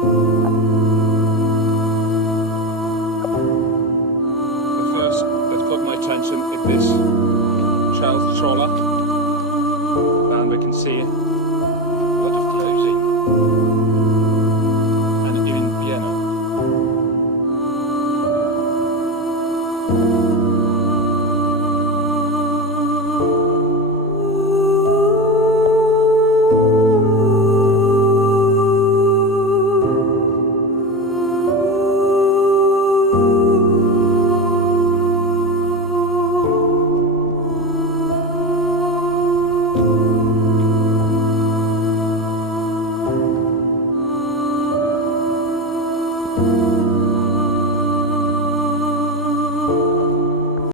The first that caught my attention is this child trawler, and we can see a lot of clothing, and even piano.